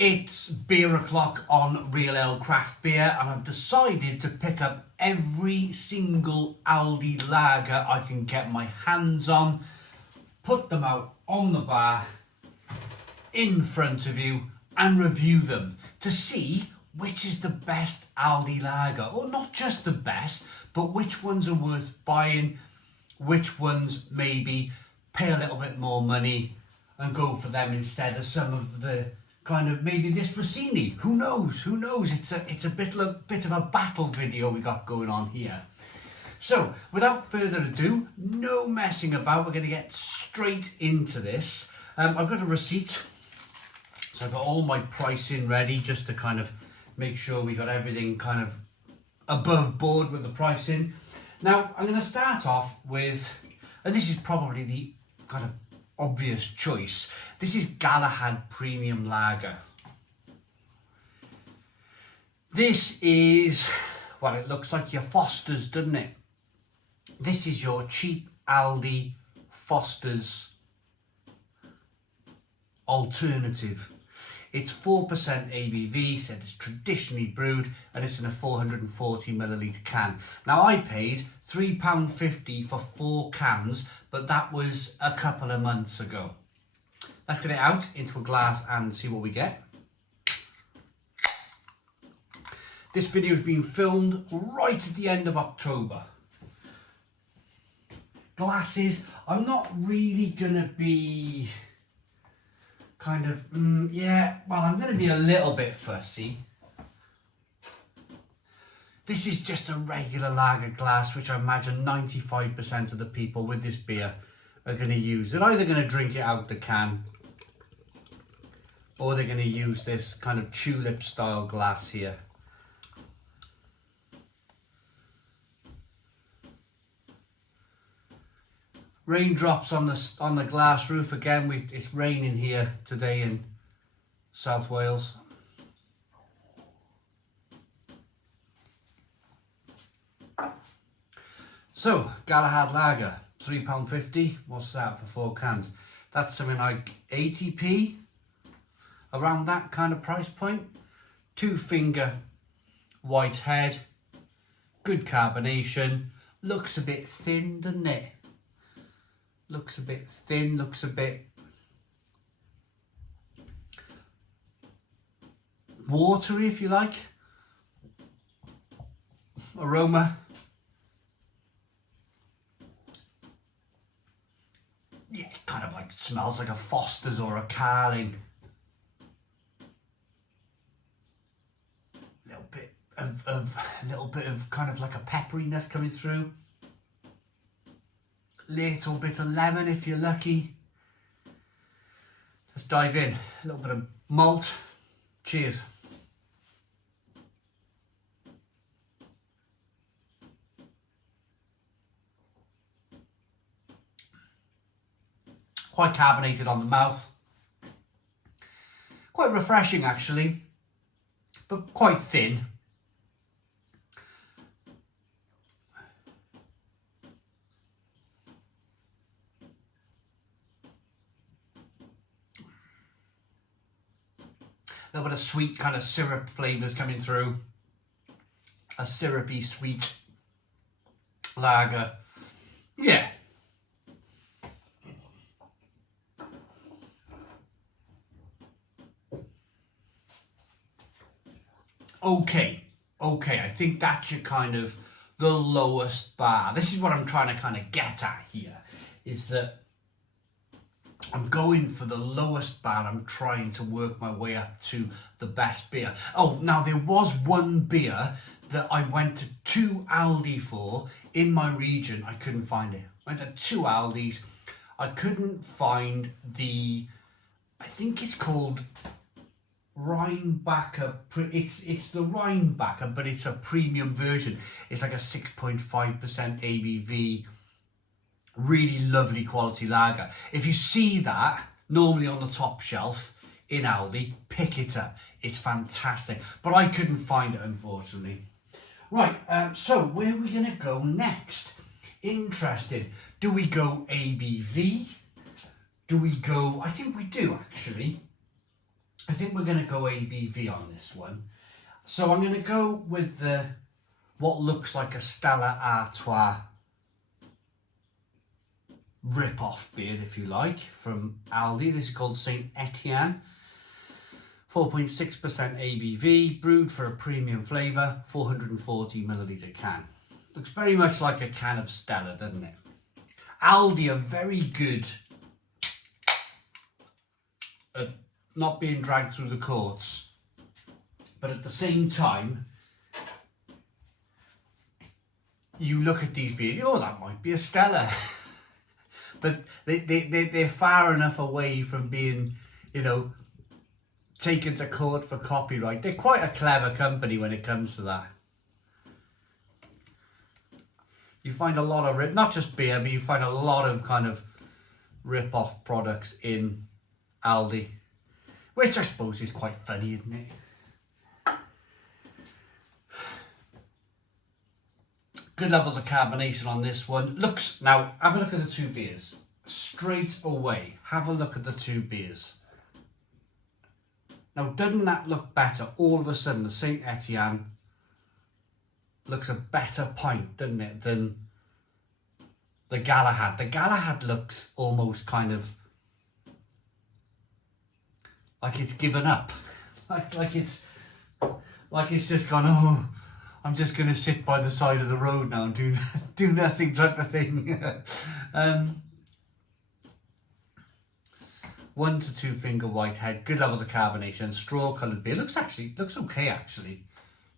It's beer o'clock on Real Ale Craft Beer, and I've decided to pick up every single Aldi lager I can get my hands on, put them out on the bar in front of you and review them to see which is the best Aldi lager, or not just the best, but which ones are worth buying, which ones maybe pay a little bit more money and go for them instead of some of the kind of maybe this Rossini. Who knows? It's a bit of a battle video we got going on here. So without further ado, no messing about, we're going to get straight into this. I've got a receipt, so I've got all my pricing ready just to kind of make sure we got everything kind of above board with the pricing. Now I'm going to start off with, and this is probably the kind of obvious choice. This is Galahad Premium Lager. This is, well, it looks like your Foster's, doesn't it? This is your cheap Aldi Foster's alternative. It's 4% ABV, said it's traditionally brewed, and it's in a 440ml can. Now I paid £3.50 for 4 cans, but that was a couple of months ago. Let's get it out into a glass and see what we get. This video has been filmed right at the end of October. Glasses, I'm not really gonna be kind of, I'm going to be a little bit fussy. This is just a regular lager glass, which I imagine 95% of the people with this beer are going to use. They're either going to drink it out the can, or they're going to use this kind of tulip style glass here. Raindrops on the glass roof again. It's raining here today in South Wales. So Galahad Lager, £3.50. What's that for 4 cans? That's something like 80p, around that kind of price point. 2-finger white head, good carbonation. Looks a bit thin, doesn't it? Looks a bit thin, looks a bit watery, if you like. Aroma. Yeah, it kind of like smells like a Foster's or a Carling. A little bit of kind of like a pepperiness coming through. Little bit of lemon if you're lucky. Let's dive in. A little bit of malt. Cheers. Quite carbonated on the mouth. Quite refreshing actually, but quite thin. A little bit of sweet kind of syrup flavours coming through. A syrupy sweet lager. Yeah. Okay, I think that's your kind of the lowest bar. This is what I'm trying to kind of get at here, is that I'm going for the lowest bar. I'm trying to work my way up to the best beer. Oh, now there was one beer that I went to 2 Aldi for in my region. I couldn't find it. I went to 2 Aldis. I couldn't find the, I think it's called Rheinbacher. It's the Rheinbacher, but it's a premium version. It's like a 6.5% ABV. Really lovely quality lager. If you see that normally on the top shelf in Aldi, pick it up. It's fantastic. But I couldn't find it, unfortunately. Right, so where are we going to go next? Interesting. Do we go ABV? Do we go... I think we do, actually. I think we're going to go ABV on this one. So I'm going to go with the what looks like a Stella Artois rip-off beer, if you like, from Aldi. This is called Sainte Etienne. 4.6% ABV, brewed for a premium flavour, 440 millilitre can. Looks very much like a can of Stella, doesn't it? Aldi are very good at not being dragged through the courts, but at the same time, you look at these beers, oh, that might be a Stella. But they're far enough away from being, you know, taken to court for copyright. They're quite a clever company when it comes to that. You find a lot of, not just beer, but you find a lot of kind of rip-off products in Aldi, which I suppose is quite funny, isn't it? Good levels of carbonation on this one. Looks, now have a look at the two beers. Straight away, have a look at the two beers. Now, doesn't that look better? All of a sudden, the Saint Etienne looks a better pint, doesn't it, than the Galahad. The Galahad looks almost kind of like it's given up. like it's just gone, oh, I'm just going to sit by the side of the road now and do nothing type of thing. 1 to 2 finger whitehead, good levels of carbonation, straw coloured beer. Looks okay actually.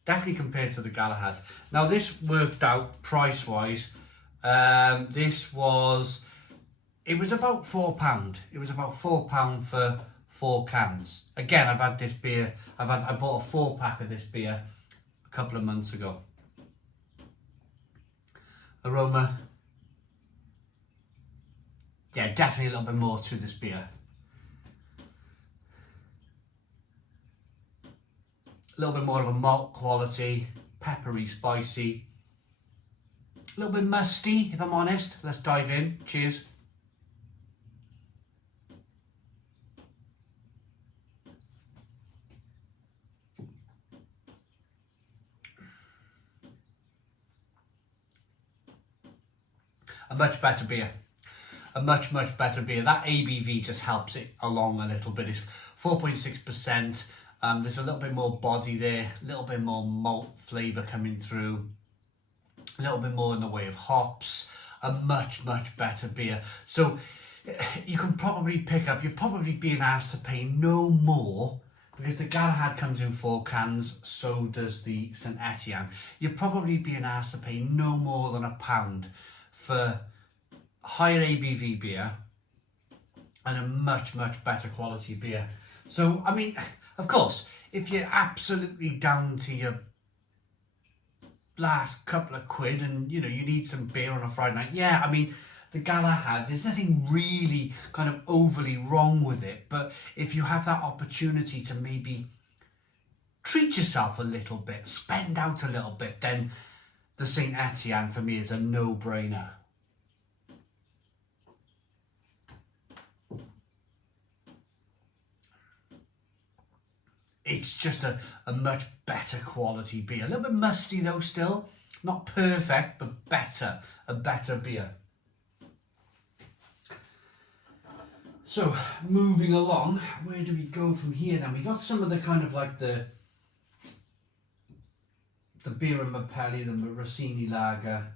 Definitely compared to the Galahad. Now this worked out price wise. It was about £4. It was about £4 for 4 cans. Again, I've had this beer. I bought a 4-pack of this beer a couple of months ago. Aroma. Yeah, definitely a little bit more to this beer. A little bit more of a malt quality, peppery, spicy. A little bit musty, if I'm honest. Let's dive in. Cheers. A much better beer. A much better beer. That ABV just helps it along a little bit. It's 4.6%. There's a little bit more body there, a little bit more malt flavour coming through, a little bit more in the way of hops. A much better beer. So you can probably you're probably being asked to pay no more, because the Galahad comes in 4 cans, so does the Saint Etienne. You're probably being asked to pay no more than £1 for higher ABV beer and a much better quality beer. So, I mean, of course, if you're absolutely down to your last couple of quid and, you know, you need some beer on a Friday night, yeah, I mean, the Galahad, there's nothing really kind of overly wrong with it. But if you have that opportunity to maybe treat yourself a little bit, spend out a little bit, then the Saint Etienne for me is a no-brainer. It's just a much better quality beer. A little bit musty though still. Not perfect, but better. A better beer. So, moving along, where do we go from here then? We got some of the kind of like the Birra Mapelli, the Rossini Lager,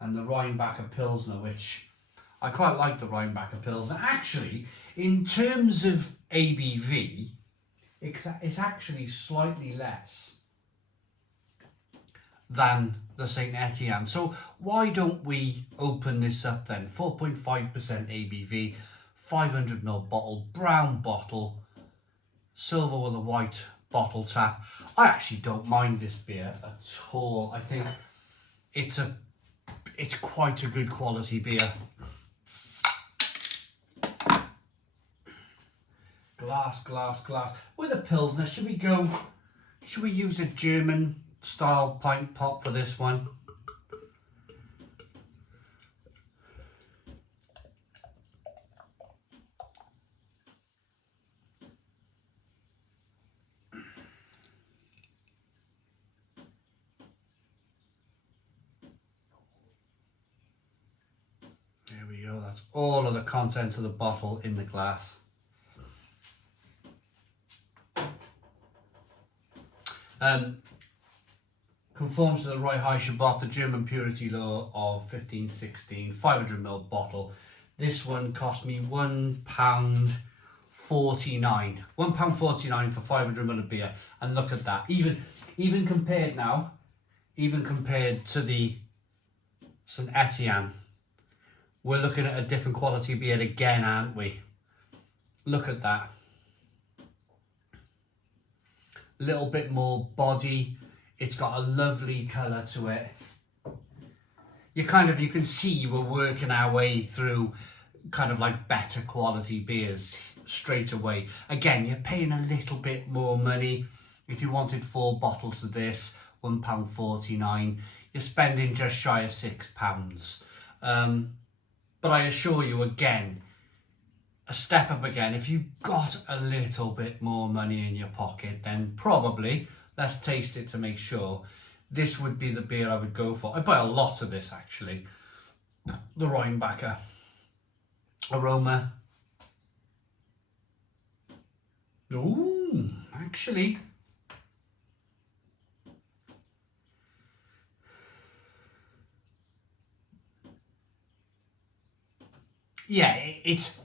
and the Rheinbacher Pilsner, which I quite like the Rheinbacher Pilsner. Actually, in terms of ABV, it's actually slightly less than the Saint Etienne. So why don't we open this up then? 4.5% ABV, 500ml bottle, brown bottle, silver with a white bottle tap. I actually don't mind this beer at all. I think it's quite a good quality beer. Glass. With a Pilsner, should we use a German style pint pot for this one? There we go, that's all of the contents of the bottle in the glass. Conforms to the Rheinbacher, the German purity law of 1516, 500ml bottle. This one cost me £1.49. £1.49 for 500ml of beer. And look at that. Even compared now, even compared to the Saint Etienne, we're looking at a different quality beer again, aren't we? Look at that. A little bit more body. It's got a lovely colour to it. You can see we're working our way through kind of like better quality beers straight away. Again, you're paying a little bit more money. If you wanted 4 bottles of this, £1.49, you're spending just shy of £6. But I assure you, again, a step up again. If you've got a little bit more money in your pocket, then probably, let's taste it to make sure, this would be the beer I would go for. I buy a lot of this, actually. The Rheinbacher. Aroma. Ooh, actually. Yeah, it's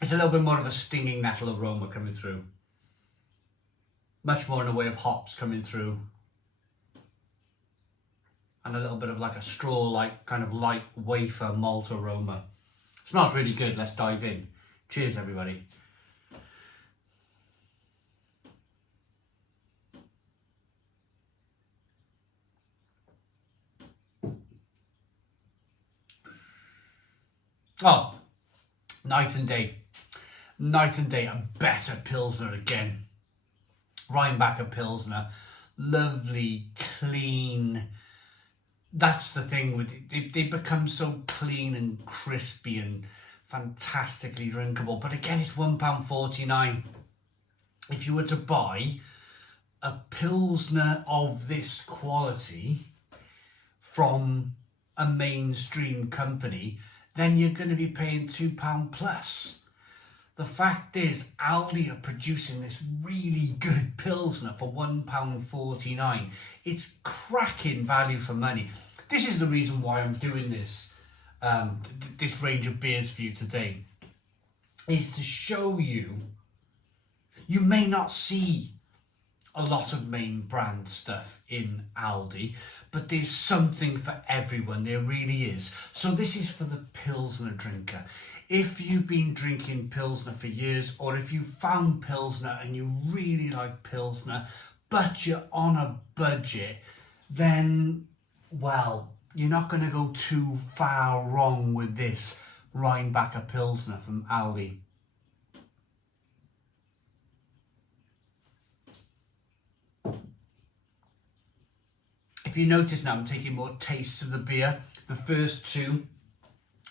a little bit more of a stinging nettle aroma coming through. Much more in the way of hops coming through. And a little bit of like a straw-like, kind of light wafer malt aroma. Smells really good. Let's dive in. Cheers, everybody. Oh, night and day. Night and day. A better Pilsner again. Rheinbacher Pilsner. Lovely, clean. That's the thing with it. They become so clean and crispy and fantastically drinkable. But again, it's £1.49. If you were to buy a Pilsner of this quality from a mainstream company, then you're going to be paying £2 plus. The fact is, Aldi are producing this really good Pilsner for £1.49. It's cracking value for money. This is the reason why I'm doing this, this range of beers for you today, is to show you, you may not see a lot of main brand stuff in Aldi, but there's something for everyone. There really is. So this is for the Pilsner drinker. If you've been drinking Pilsner for years, or if you found Pilsner and you really like Pilsner, but you're on a budget, then, well, you're not going to go too far wrong with this Rheinbacher Pilsner from Aldi. If you notice now, I'm taking more tastes of the beer. The first two,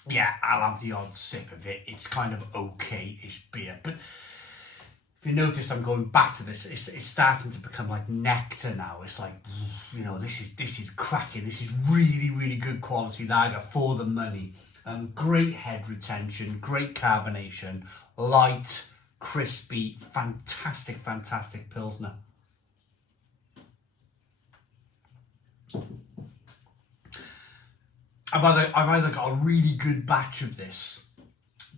yeah, I'll have the odd sip of it. It's kind of okay-ish beer. But if you notice, I'm going back to this. It's starting to become like nectar now. It's like, you know, this is cracking. This is really, really good quality lager for the money. Great head retention, great carbonation, light, crispy, fantastic, fantastic Pilsner. I've either got a really good batch of this,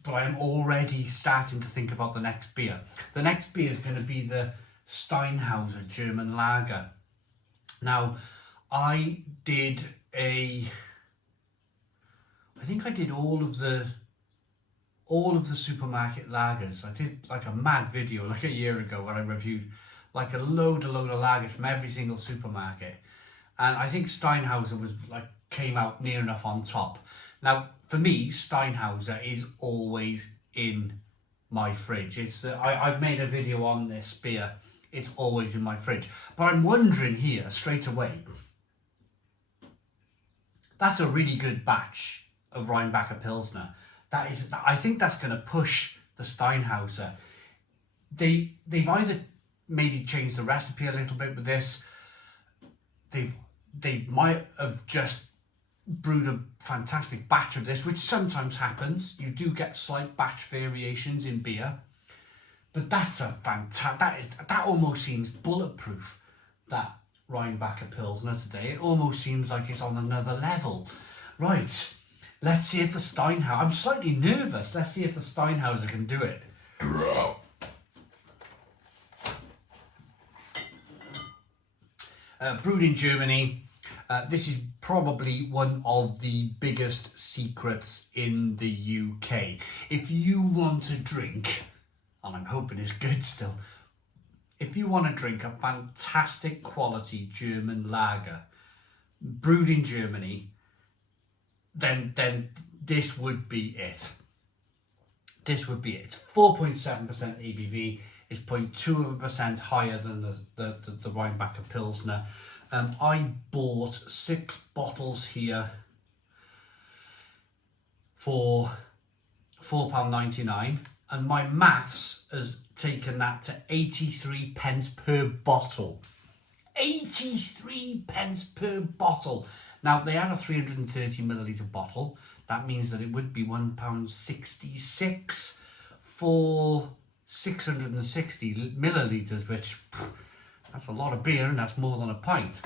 but I am already starting to think about the next beer. The next beer is going to be the Steinhäuser German lager. Now, I think I did all of the supermarket lagers. I did like a mad video like a year ago where I reviewed like a load of lagers from every single supermarket. And I think Steinhäuser was like came out near enough on top. Now, for me, Steinhäuser is always in my fridge. I've made a video on this beer. It's always in my fridge. But I'm wondering here straight away, that's a really good batch of Rheinbacher Pilsner. I think that's going to push the Steinhäuser. They've either maybe changed the recipe a little bit with this. They might have just brewed a fantastic batch of this, which sometimes happens. You do get slight batch variations in beer, but that's a fantastic. That almost seems bulletproof. That Rheinbacher Pilsner today. It almost seems like it's on another level. Right, let's see if the Steinhäuser. I'm slightly nervous. Let's see if the Steinhäuser can do it. Brewed in Germany. This is probably one of the biggest secrets in the UK. If you want to drink, and I'm hoping it's good still, if you want to drink a fantastic quality German lager brewed in Germany, then this would be it. This would be it. It's 4.7% ABV. It's 0.2% higher than the Rheinbacher Pilsner. I bought 6 bottles here for £4.99, and my maths has taken that to 83 pence per bottle. 83 pence per bottle. Now, they had a 330 millilitre bottle. That means that it would be £1.66 for 660 millilitres, which, that's a lot of beer, and that's more than a pint.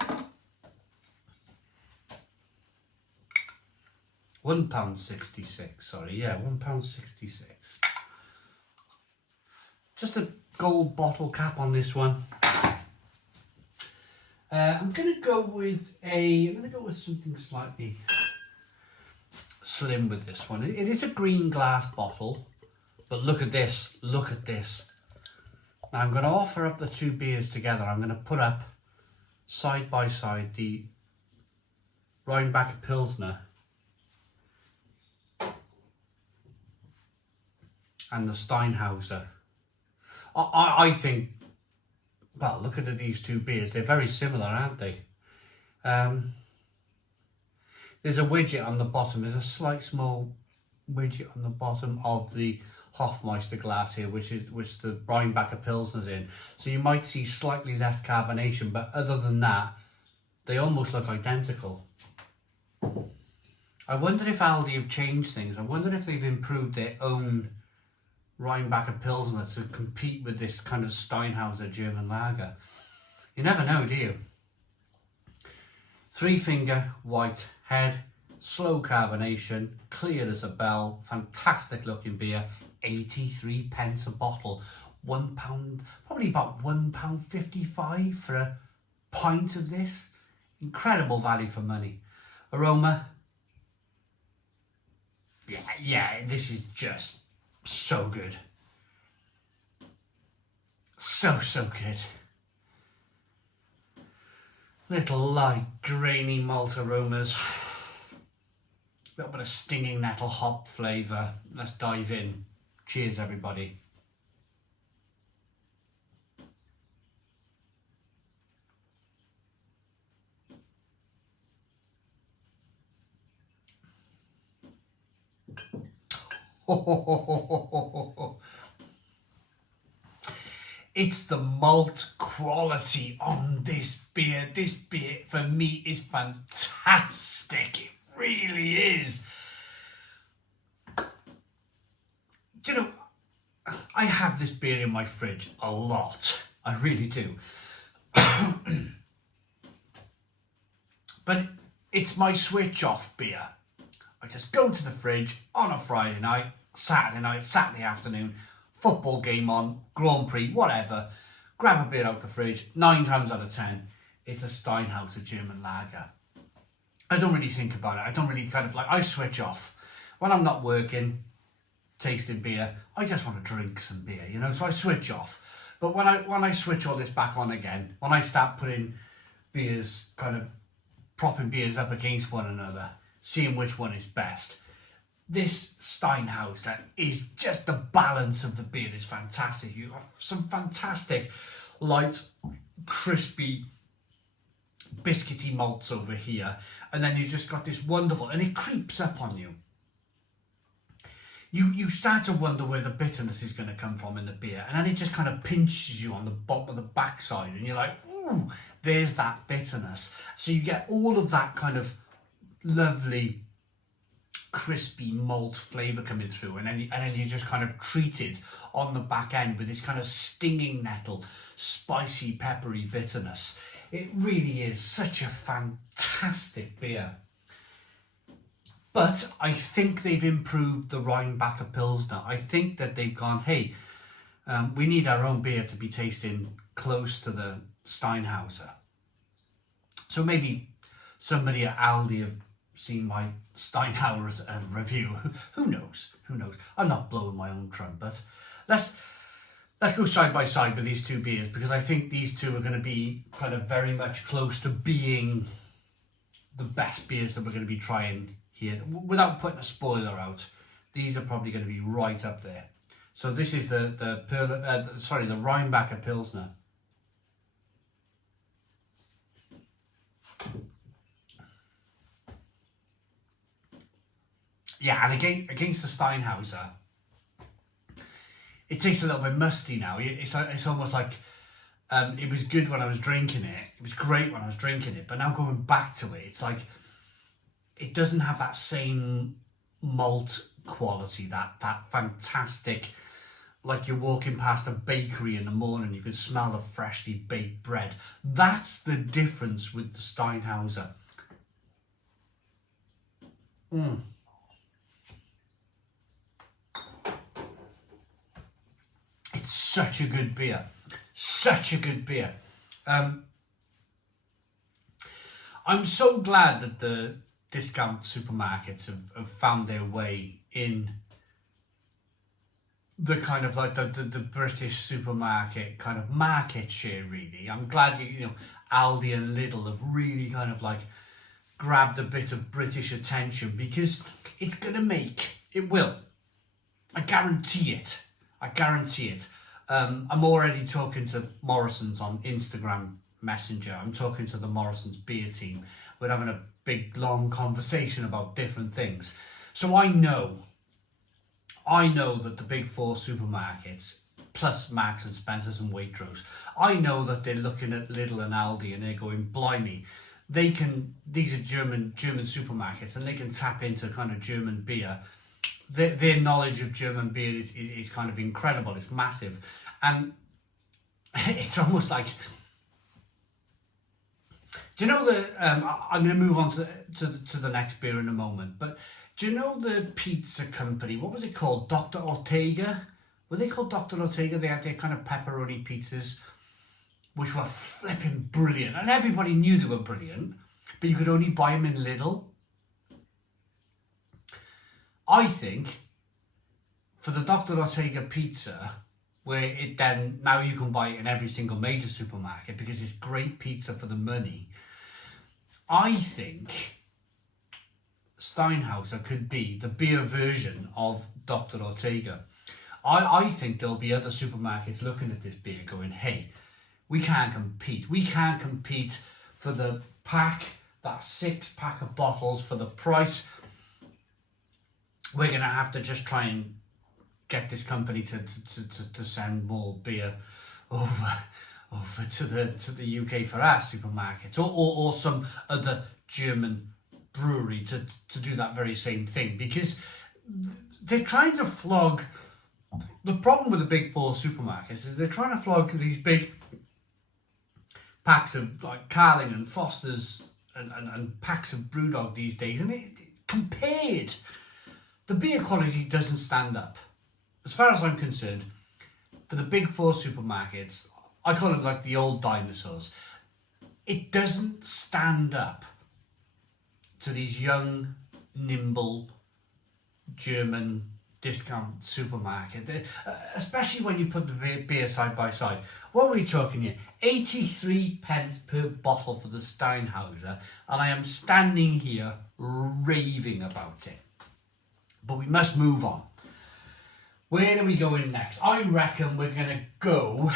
£1.66, sorry, yeah, £1.66. Just a gold bottle cap on this one. I'm gonna go with something slightly slim with this one. It is a green glass bottle, but look at this, look at this. Now I'm gonna offer up the two beers together. I'm gonna put up side by side the Rheinbacher Pilsner and the Steinhäuser. I think, well, look at these two beers. They're very similar, aren't they? There's a widget on the bottom. There's a slight small widget on the bottom of the Hofmeister glass here, which the Rheinbacher Pilsner's in. So you might see slightly less carbonation, but other than that, they almost look identical. I wonder if Aldi have changed things. I wonder if they've improved their own Rheinbacher Pilsner to compete with this kind of Steinhäuser German lager. You never know, do you? 3-finger white head, slow carbonation, clear as a bell, fantastic looking beer, 83 pence a bottle, £1, probably about £1.55 for a pint of this. Incredible value for money. Aroma, yeah, this is just so good. So good. Little light, grainy malt aromas. A little bit of stinging nettle hop flavour. Let's dive in. Cheers, everybody. It's the malt quality on this beer. This beer for me is fantastic. It really is. Do you know, I have this beer in my fridge a lot. I really do. But it's my switch off beer. I just go to the fridge on a Friday night, Saturday afternoon, football game on, Grand Prix, whatever, grab a beer out the fridge. 9 times out of 10, it's a Steinhäuser German lager. I don't really think about it. I don't really I switch off. When I'm not working, tasting beer, I just want to drink some beer, you know, so I switch off. But when I switch all this back on again, when I start putting beers, kind of propping beers up against one another, seeing which one is best, this Steinhäuser is just the balance of the beer is fantastic. You have some fantastic light, crispy, biscuity malts over here, and then you just got this wonderful, and it creeps up on you. You start to wonder where the bitterness is going to come from in the beer, and then it just kind of pinches you on the bottom of the backside, and you're like, ooh, there's that bitterness. So you get all of that kind of lovely crispy malt flavour coming through, and then you just kind of treat it on the back end with this kind of stinging nettle, spicy, peppery bitterness. It really is such a fantastic beer. But I think they've improved the Rheinbacher Pilsner. I think that they've gone, hey, we need our own beer to be tasting close to the Steinhäuser. So maybe somebody at Aldi have seen my Steinhäuser review. Who knows? Who knows? I'm not blowing my own trumpet. Let's go side by side with these two beers, because I think these two are going to be kind of very much close to being the best beers that we're going to be trying here. Without putting a spoiler out, these are probably going to be right up there. So this is the Rheinbacher Pilsner. Yeah, and against the Steinhäuser, it tastes a little bit musty now. It's almost like it was good when I was drinking it. It was great when I was drinking it, but now going back to it, it's like it doesn't have that same malt quality, that fantastic, like you're walking past a bakery in the morning, you can smell the freshly baked bread. That's the difference with the Steinhäuser. It's such a good beer. Such a good beer. I'm so glad that the discount supermarkets have found their way in the kind of like the British supermarket kind of market share, really. I'm glad you know Aldi and Lidl have really kind of like grabbed a bit of British attention, because it's going to make, it will. I guarantee it. I guarantee it. I'm already talking to Morrison's on Instagram Messenger. I'm talking to the Morrison's beer team. We're having a big, long conversation about different things. So I know that the big four supermarkets, plus Marks and Spencer's and Waitrose, I know that they're looking at Lidl and Aldi and they're going, blimey, these are German supermarkets, and they can tap into kind of German beer. Their knowledge of German beer is kind of incredible. It's massive, and it's almost like, do you know the I'm going to move on to the next beer in a moment, but do you know the pizza company, what was it called, Dr. Ortega? Were they called Dr. Ortega? They had their kind of pepperoni pizzas, which were flipping brilliant, and everybody knew they were brilliant, but you could only buy them in Lidl. I think for the Dr. Ortega pizza, where it then, now you can buy it in every single major supermarket because it's great pizza for the money, I think Steinhäuser could be the beer version of Dr. Ortega. I think there'll be other supermarkets looking at this beer going, hey, we can't compete. We can't compete for the pack, that 6-pack of bottles, for the price. We're going to have to just try and get this company to send more beer over to the UK for our supermarkets, or some other German brewery to do that very same thing, because they're trying to flog. The problem with the big four supermarkets is they're trying to flog these big packs of like Carling and Foster's and packs of Brewdog these days, and compared, the beer quality doesn't stand up. As far as I'm concerned, for the big four supermarkets, I call them like the old dinosaurs. It doesn't stand up to these young, nimble German discount supermarket, especially when you put the beer side by side. What are we talking here? 83 pence per bottle for the Steinhäuser, and I am standing here raving about it. But we must move on. Where are we going next? I reckon we're going to go...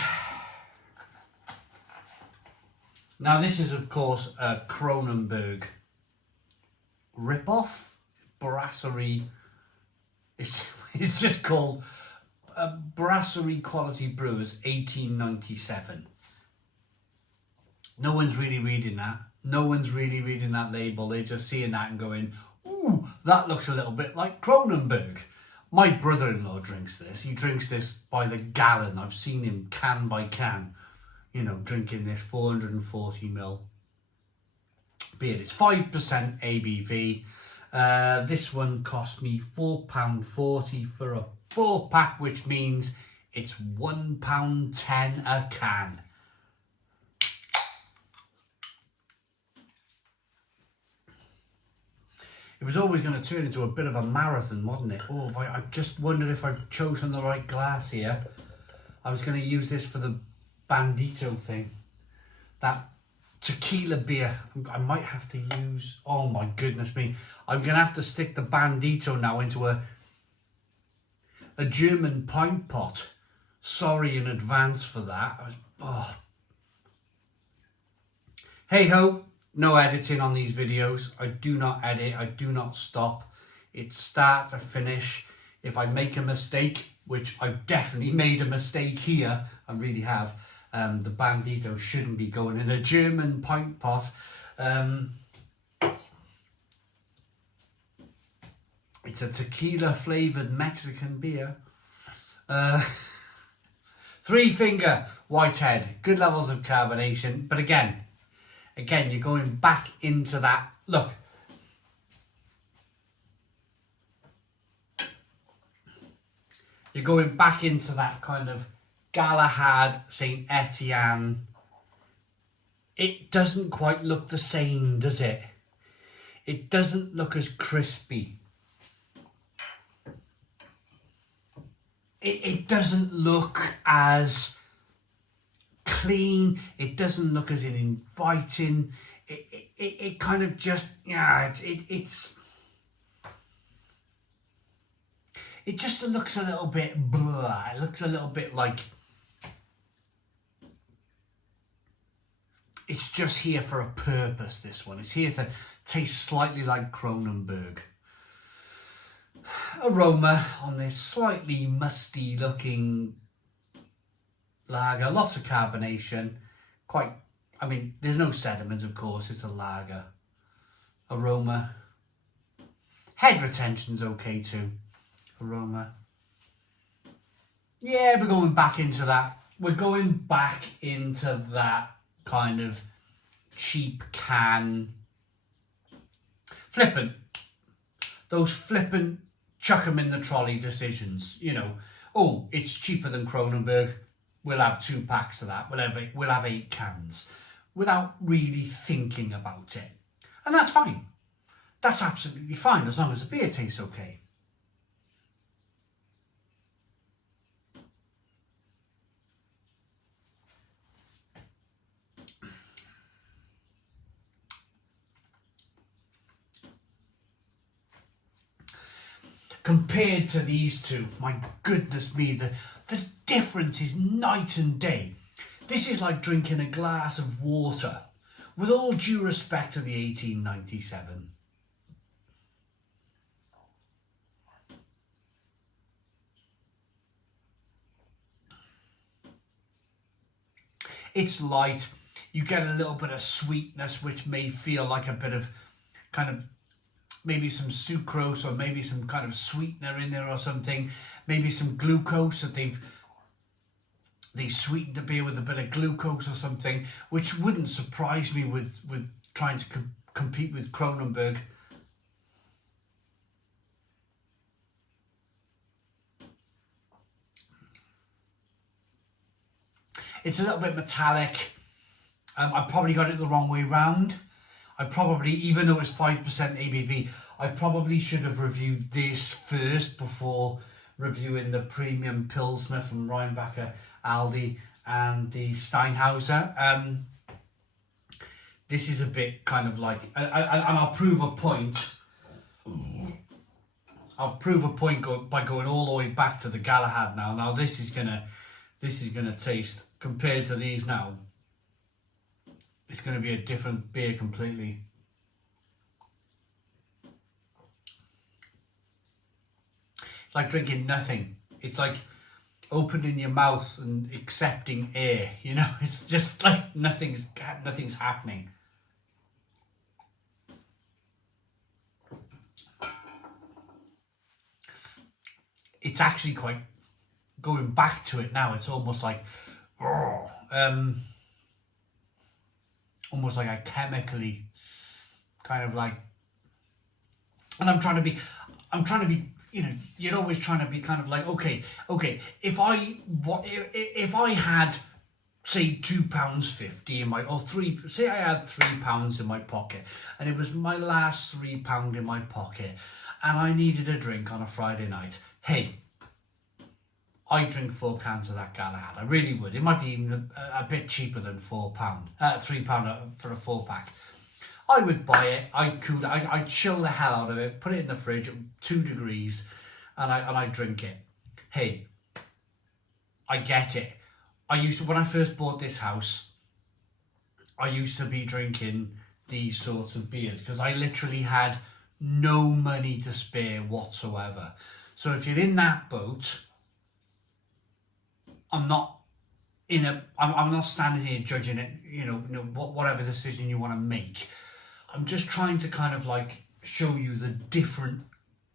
Now this is of course a Kronenberg rip-off. Brasserie. It's just called Brasserie Quality Brewers 1897. No one's really reading that. No one's really reading that label. They're just seeing that and going, ooh, that looks a little bit like Kronenbourg. My brother-in-law drinks this. He drinks this by the gallon. I've seen him can by can, you know, drinking this 440ml beer. It's 5% ABV. This one cost me £4.40 for a 4-pack, which means it's £1.10 a can. It was always going to turn into a bit of a marathon, wasn't it? Oh, I just wondered if I've chosen the right glass here. I was going to use this for the Bandido thing. That tequila beer. I might have to use... Oh my goodness me. I'm going to have to stick the Bandido now into a German pint pot. Sorry in advance for that. Hey ho. No editing on these videos. I do not edit. I do not stop. It's start to finish. If I make a mistake, which I've definitely made a mistake here, I really have, the Bandido shouldn't be going in a German pint pot. It's a tequila flavoured Mexican beer. 3-finger Whitehead. Good levels of carbonation. But again, you're going back into that. Look. You're going back into that kind of Galahad, Sainte Etienne. It doesn't quite look the same, does it? It doesn't look as crispy. It doesn't look as clean. It doesn't look as inviting. It kind of just, yeah, it just looks a little bit blah. It looks a little bit like it's just here for a purpose, this one. It's here to taste slightly like Kronenbourg. Aroma on this slightly musty looking lager, lots of carbonation, I mean, there's no sediment, of course, it's a lager. Aroma, head retention's okay too. Aroma, yeah, we're going back into that. We're going back into that kind of cheap can, flippant. Those flippant, chuck 'em in the trolley decisions. You know, oh, it's cheaper than Kronenbourg. We'll have 2 packs of that. We'll have 8 cans, without really thinking about it, and that's fine. That's absolutely fine as long as the beer tastes okay. Compared to these two, my goodness me, the difference is night and day. This is like drinking a glass of water, with all due respect to the 1897. It's light. You get a little bit of sweetness, which may feel like a bit of kind of maybe some sucrose or maybe some kind of sweetener in there or something. Maybe some glucose that they sweetened the beer with a bit of glucose or something, which wouldn't surprise me with trying to compete with Kronenbourg. It's a little bit metallic. I probably got it the wrong way round. I probably, even though it's 5% ABV, I probably should have reviewed this first before reviewing the premium Pilsner from Rheinbacher, Aldi, and the Steinhäuser. This is a bit kind of like, and I'll prove a point. I'll prove a point by going all the way back to the Galahad now. Now this is gonna taste, compared to these now, it's going to be a different beer completely. It's like drinking nothing. It's like opening your mouth and accepting air, you know? It's just like nothing's happening. it's actually quite, going back to it now, it's almost like, almost like a chemically kind of like, and I'm trying to be, you know, you're always trying to be kind of like, okay, if I had, say, £2.50 in my, or say I had £3 in my pocket, and it was my last £3 in my pocket, and I needed a drink on a Friday night, hey, I'd drink 4 cans of that Galahad. I really would. It might be even a bit cheaper than £3 for a 4-pack. I would buy it. I'd chill the hell out of it. Put it in the fridge at 2 degrees, and I'd drink it. Hey, I get it. When I first bought this house, I used to be drinking these sorts of beers because I literally had no money to spare whatsoever. So if you're in that boat, I'm not standing here judging it, you know, whatever decision you want to make. I'm just trying to kind of like show you the different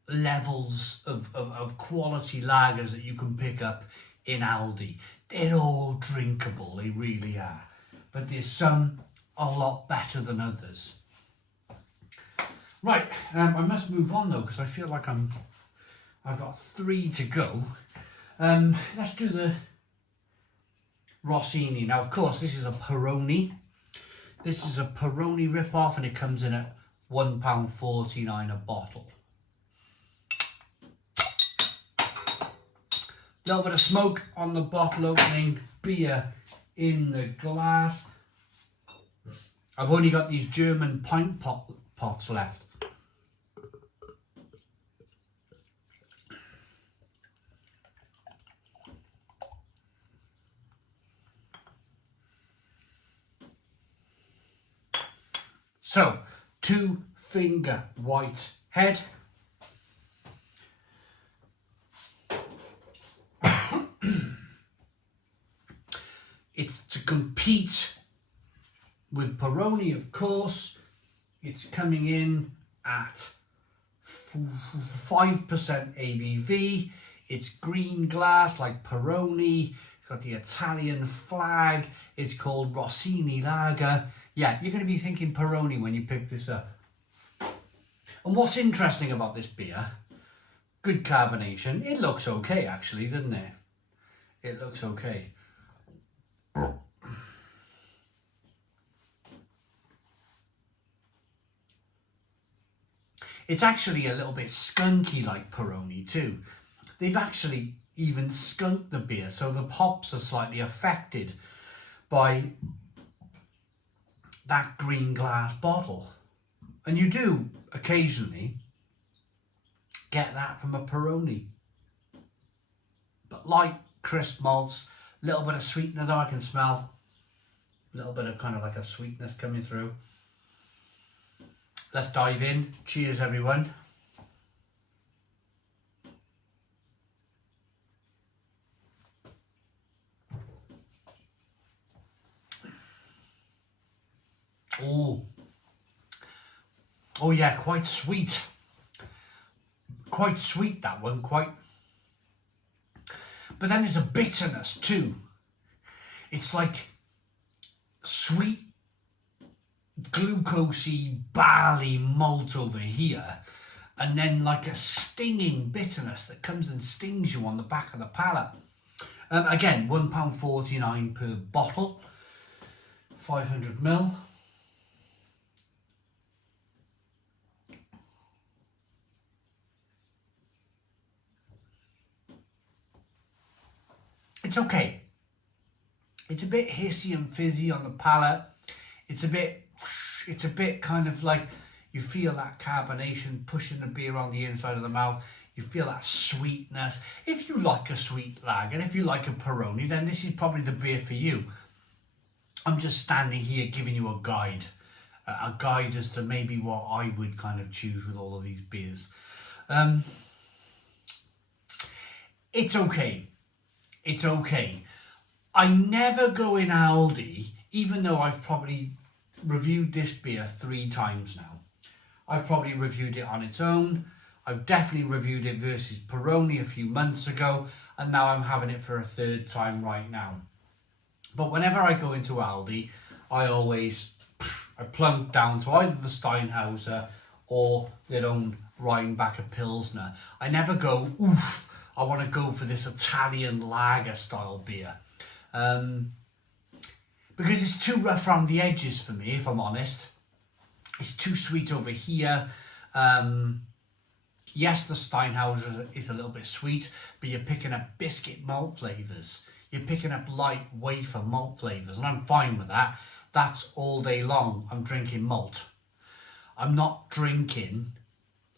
levels of quality lagers that you can pick up in Aldi. They're all drinkable, they really are. But there's some a lot better than others. Right, I must move on though, because I feel like I've got 3 to go. Let's do the Rossini. Now, of course, this is a Peroni. This is a Peroni rip-off, and it comes in at £1.49 a bottle. Little bit of smoke on the bottle opening, beer in the glass. I've only got these German pint pots left. So, 2-finger white head. It's to compete with Peroni, of course. It's coming in at 5% ABV. It's green glass like Peroni. It's got the Italian flag. It's called Rossini Lager. Yeah, you're going to be thinking Peroni when you pick this up. And what's interesting about this beer, good carbonation. It looks okay, actually, doesn't it? It looks okay. It's actually a little bit skunky like Peroni too. They've actually even skunked the beer, so the hops are slightly affected by that green glass bottle. And you do occasionally get that from a Peroni. But light, crisp malts, little bit of sweetener though, I can smell. A little bit of kind of like a sweetness coming through. Let's dive in. Cheers, everyone. Oh yeah, quite sweet. Quite sweet, that one, quite. But then there's a bitterness too. It's like sweet, glucosey, barley malt over here, and then like a stinging bitterness that comes and stings you on the back of the palate. Again, £1.49 per bottle, 500ml. It's okay. It's a bit hissy and fizzy on the palate. It's a bit kind of like, you feel that carbonation pushing the beer on the inside of the mouth. You feel that sweetness. If you like a sweet lager, if you like a Peroni, then this is probably the beer for you. I'm just standing here giving you a guide as to maybe what I would kind of choose with all of these beers. It's okay. It's okay. I never go in Aldi, even though I've probably reviewed this beer 3 times now. I probably reviewed it on its own. I've definitely reviewed it versus Peroni a few months ago, and now I'm having it for a third time right now. But whenever I go into Aldi, I plunk down to either the Steinhäuser or their own Rheinbacher Pilsner. I never go, oof, I want to go for this Italian lager style beer. Because it's too rough around the edges for me, if I'm honest. It's too sweet over here. Yes, the Steinhäuser is a little bit sweet, but you're picking up biscuit malt flavours. You're picking up light wafer malt flavours, and I'm fine with that. That's all day long. I'm drinking malt. I'm not drinking,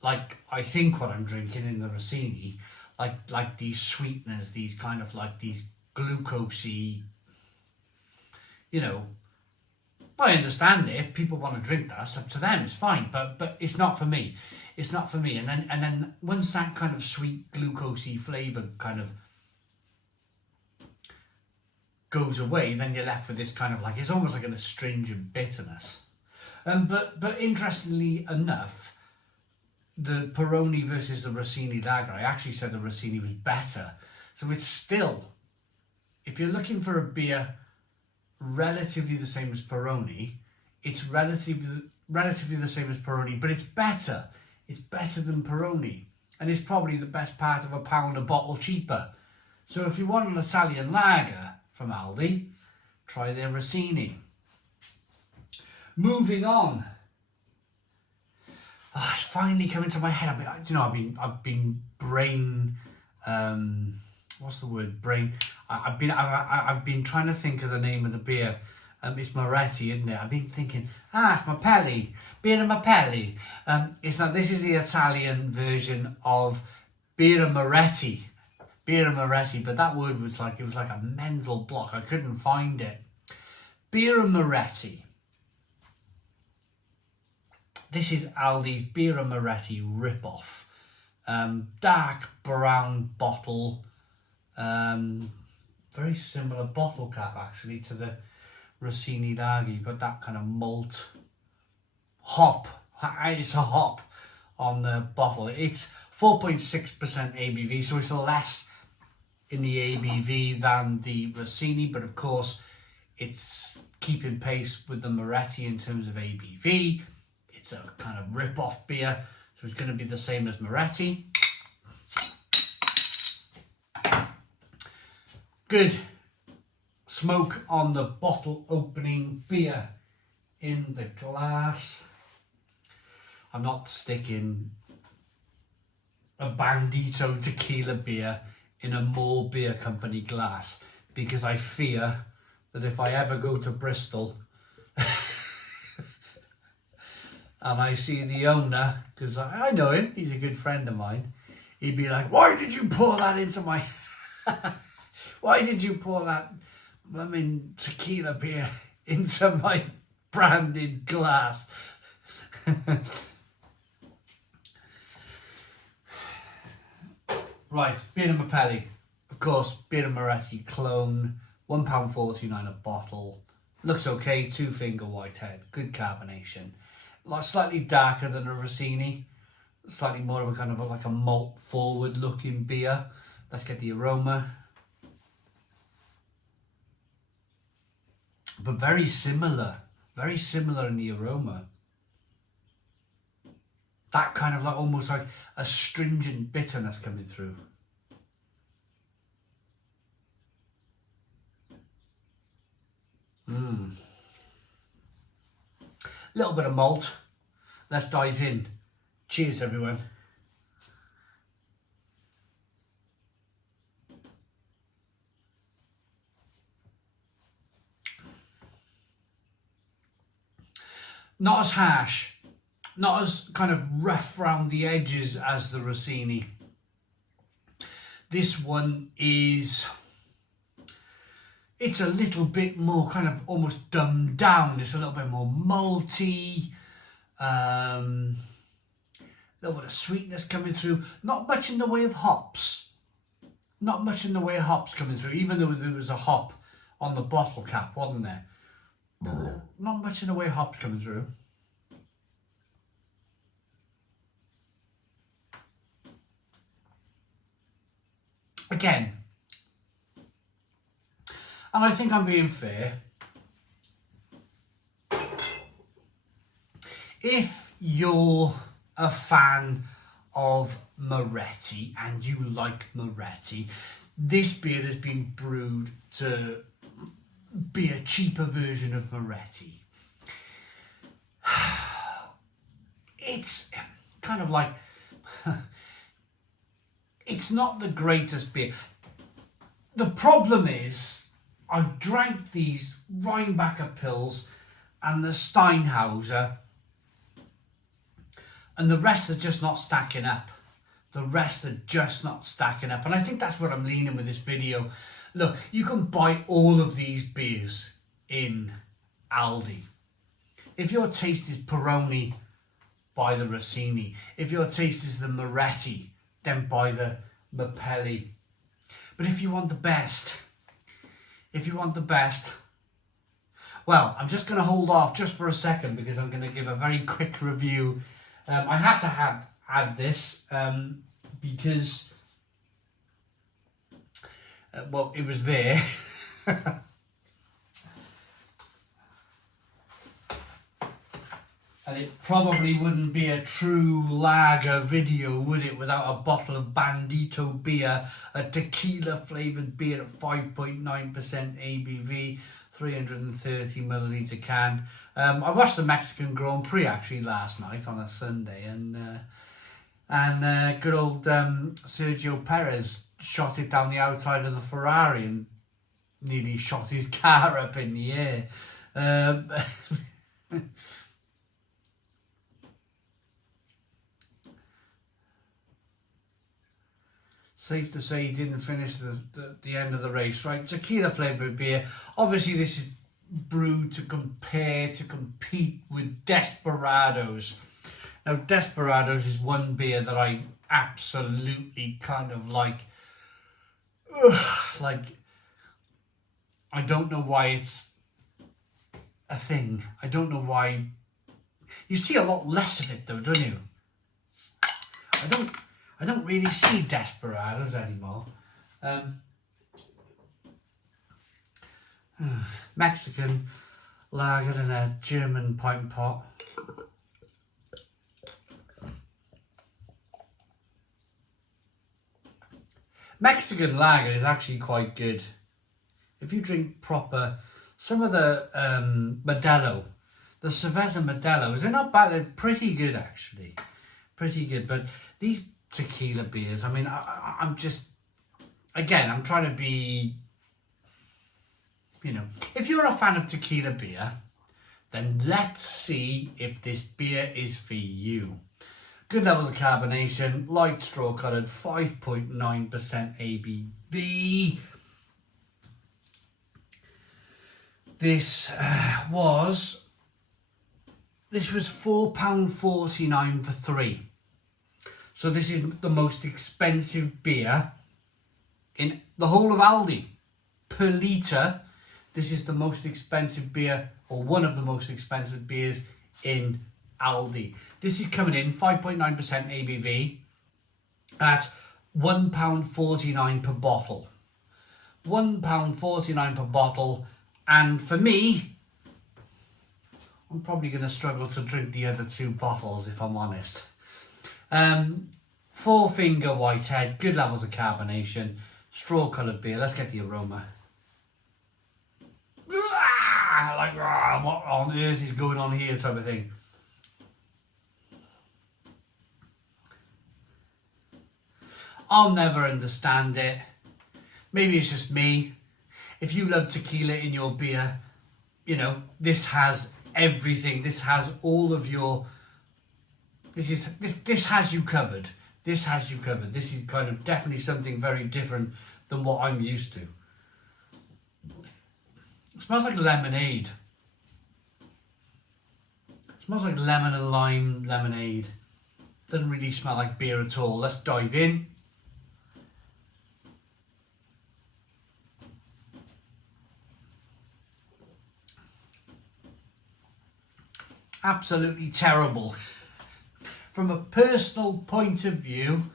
like I think what I'm drinking in the Rossini, like these sweeteners, these kind of like these glucosey, you know. I understand it. If people want to drink that, it's up to them. It's fine, but it's not for me. It's not for me. And then once that kind of sweet glucosey flavour kind of goes away, then you're left with this kind of like, it's almost like an astringent bitterness. But interestingly enough, the Peroni versus the Rossini lager, I actually said the Rossini was better. So it's still, if you're looking for a beer relatively the same as Peroni, it's relatively the same as Peroni, but it's better. It's better than Peroni, and it's probably the best part of £1 a bottle cheaper. So if you want an Italian lager from Aldi, try their Rossini. Moving on. Oh, it's finally coming to my head. I've been brain. What's the word? Brain. I've been trying to think of the name of the beer. It's Moretti, isn't it? I've been thinking, it's Mapelli. Birra Mapelli. It's not. This is the Italian version of Birra Moretti. Birra Moretti, but that word was like, it was like a mental block. I couldn't find it. Birra Moretti. This is Aldi's Birra Moretti rip-off. Dark brown bottle. Very similar bottle cap actually to the Rossini lager. You've got that kind of malt hop. It's a hop on the bottle. It's 4.6% ABV, so it's less in the ABV than the Rossini, but of course it's keeping pace with the Moretti in terms of ABV. It's a kind of rip-off beer, so it's going to be the same as Moretti. Good smoke on the bottle opening, beer in the glass. I'm not sticking a Bandido tequila beer in a More Beer Company glass, because I fear that if I ever go to Bristol and I see the owner, because I know him, he's a good friend of mine, he'd be like, why did you pour that into my... Why did you pour that tequila beer into my branded glass? Right, Birra Mapelli. Of course, Birra Moretti clone, £1.49 a bottle. Looks okay, 2-finger whitehead, good carbonation. Like slightly darker than a Rossini, slightly more of a kind of like a malt forward looking beer. Let's get the aroma. But very similar in the aroma. That kind of like almost like astringent bitterness coming through. Little bit of malt. Let's dive in. Cheers, everyone. Not as harsh, not as kind of rough round the edges as the Rossini. This one is, it's a little bit more kind of almost dumbed down. It's a little bit more malty, a little bit of sweetness coming through. Not much in the way of hops. Not much in the way of hops coming through, even though there was a hop on the bottle cap, wasn't there? Not much in the way of hops coming through. again, and I think I'm being fair, if you're a fan of Moretti and you like Moretti, this beer has been brewed to be a cheaper version of Moretti. It's kind of like, it's not the greatest beer. The problem is, I've drank these Rheinbacher Pils and the Steinhäuser, and the rest are just not stacking up. The rest are just not stacking up. And I think that's where I'm leaning with this video. Look, you can buy all of these beers in Aldi. If your taste is Peroni, buy the Rossini. If your taste is the Moretti, then buy the Mapelli. But if you want the best, well, I'm just going to hold off just for a second because I'm going to give a very quick review. I had to add this because, well, it was there. And it probably wouldn't be a true lager video, would it, without a bottle of Bandido beer, a tequila flavoured beer at 5.9% ABV, 330 milliliter can. I watched the Mexican Grand Prix actually last night on a Sunday, and good old Sergio Perez shot it down the outside of the Ferrari and nearly shot his car up in the air. Safe to say he didn't finish the end of the race, right? Tequila flavoured beer. Obviously, this is brewed to compete with Desperados. Now, Desperados is one beer that I absolutely kind of like. Like, I don't know why it's a thing. I don't know why. You see a lot less of it though, don't you? I don't really see Desperados anymore. Mexican lager in a German pint pot. Mexican lager is actually quite good. If you drink proper, some of the Modelo, the Cerveza Modelos, they're not bad, they're pretty good actually. Pretty good, but these tequila beers, I mean, I'm just, again, I'm trying to be, you know, if you're a fan of tequila beer, then let's see if this beer is for you. Good levels of carbonation, light straw coloured, 5.9% ABV. This was £4.49 for 3. So this is the most expensive beer in the whole of Aldi. Per litre, this is the most expensive beer, or one of the most expensive beers in Aldi. This is coming in 5.9% ABV at £1.49 per bottle. £1.49 per bottle, and for me, I'm probably going to struggle to drink the other 2 bottles if I'm honest. 4-finger whitehead, good levels of carbonation, straw coloured beer. Let's get the aroma. Like, what on earth is going on here type of thing. I'll never understand it. Maybe it's just me. If you love tequila in your beer, you know, this has everything. This has all of your... This has you covered. This has you covered. This is kind of definitely something very different than what I'm used to. It smells like lemonade. It smells like lemon and lime lemonade. Doesn't really smell like beer at all. Let's dive in. Absolutely terrible. From a personal point of view,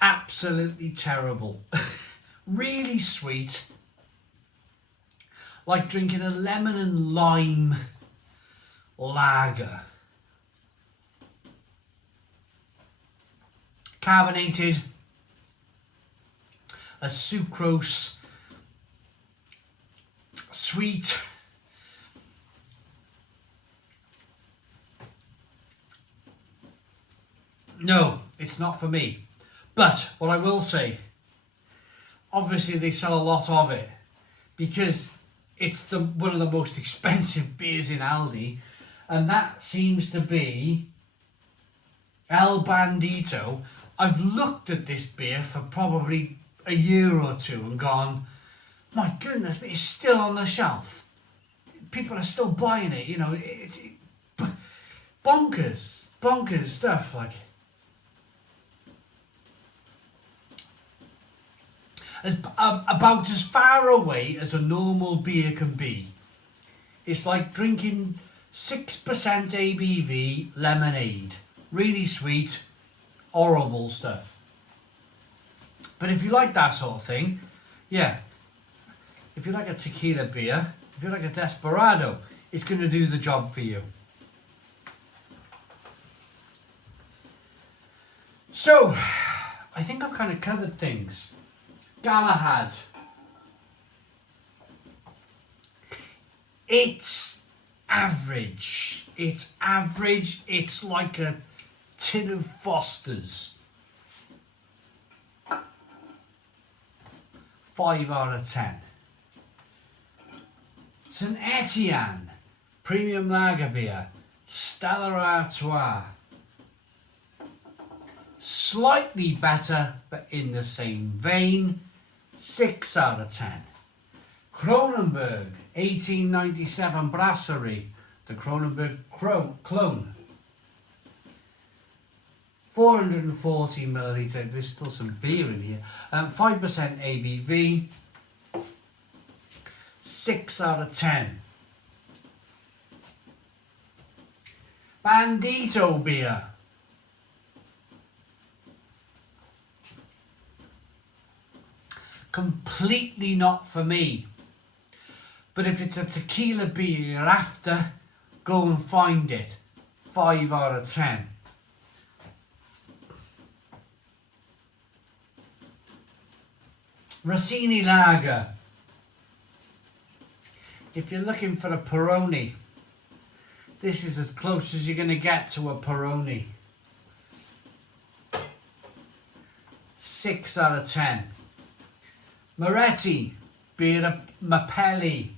absolutely terrible. Really sweet, like drinking a lemon and lime lager. Carbonated, a sucrose, sweet. No, it's not for me. But what I will say, obviously they sell a lot of it because it's one of the most expensive beers in Aldi, and that seems to be El Bandido. I've looked at this beer for probably a year or two and gone, my goodness, it's still on the shelf. People are still buying it, you know. Bonkers stuff, like. About as far away as a normal beer can be. It's like drinking 6% ABV lemonade. Really sweet, horrible stuff. But if you like that sort of thing, yeah. If you like a tequila beer, if you like a Desperado, it's going to do the job for you. So, I think I've kind of covered things. Galahad. It's average. It's average. It's like a tin of Foster's. 5 out of 10. Saint Etienne. Premium lager beer. Stella Artois. Slightly better, but in the same vein. 6 out of 10. Kronenberg, 1897 Brasserie, the Kronenberg clone. 440 milliliter, there's still some beer in here. 5% ABV, 6 out of 10. Bandido beer. Completely not for me. But if it's a tequila beer you're after, go and find it. 5 out of 10. Rossini lager. If you're looking for a Peroni, this is as close as you're going to get to a Peroni. 6 out of 10. Moretti, Birra Mapelli,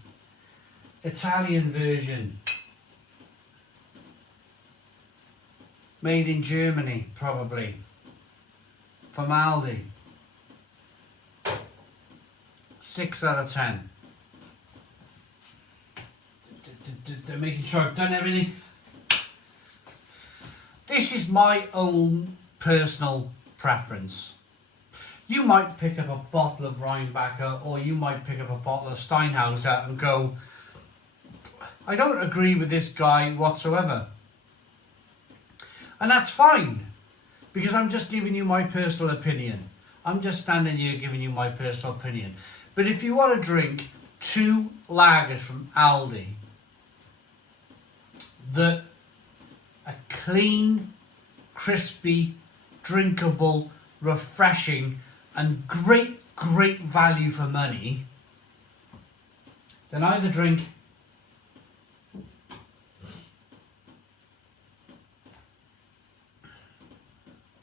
Italian version. Made in Germany, probably. From Aldi. 6 out of 10. Making sure I've done everything. This is my own personal preference. You might pick up a bottle of Rheinbacher, or you might pick up a bottle of Steinhäuser and go, I don't agree with this guy whatsoever. And that's fine, because I'm just giving you my personal opinion. I'm just standing here giving you my personal opinion. But if you want to drink 2 lagers from Aldi that are clean, crispy, drinkable, refreshing, and great value for money, then either drink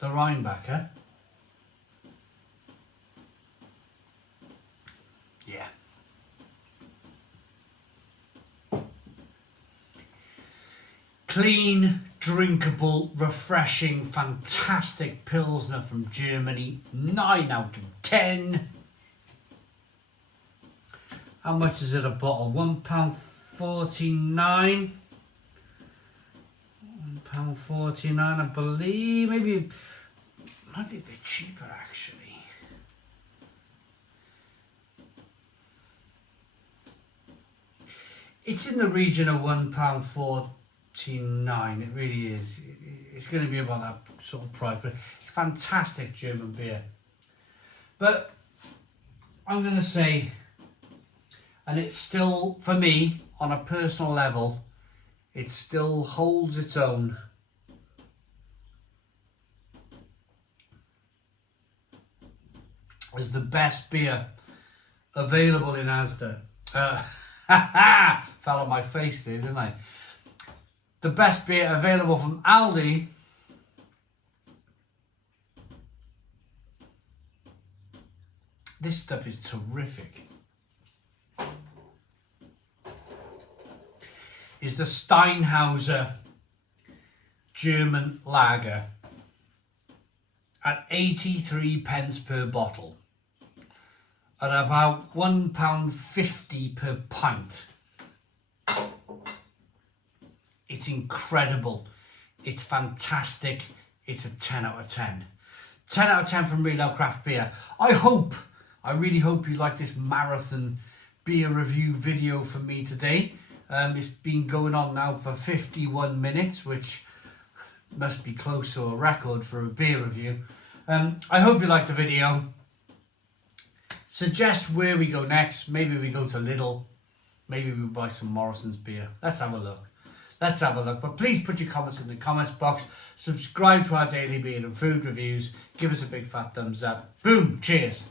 the Rheinbacher, yeah, clean, drinkable, refreshing, fantastic Pilsner from Germany, 9 out of 10. How much is it a bottle? £1.49. £1.49, I believe. Maybe it might be a bit cheaper actually. It's in the region of £1.49. $1.49. It really is. It's going to be about that sort of price. But fantastic German beer. But I'm going to say, and it's still, for me, on a personal level, it still holds its own as the best beer available in Asda. Fell on my face there, didn't I? The best beer available from Aldi this stuff is terrific. Is the Steinhäuser German lager at 83 pence per bottle at about £1.50 per pint. It's incredible. It's fantastic. It's a 10 out of 10. 10 out of 10 from Real Ale Craft Beer. I really hope you like this marathon beer review video from me today. It's been going on now for 51 minutes, which must be close to a record for a beer review. I hope you liked the video. Suggest where we go next. Maybe we go to Lidl. Maybe we buy some Morrison's beer. Let's have a look. But please put your comments in the comments box. Subscribe to our daily beer and food reviews. Give us a big fat thumbs up. Boom. Cheers.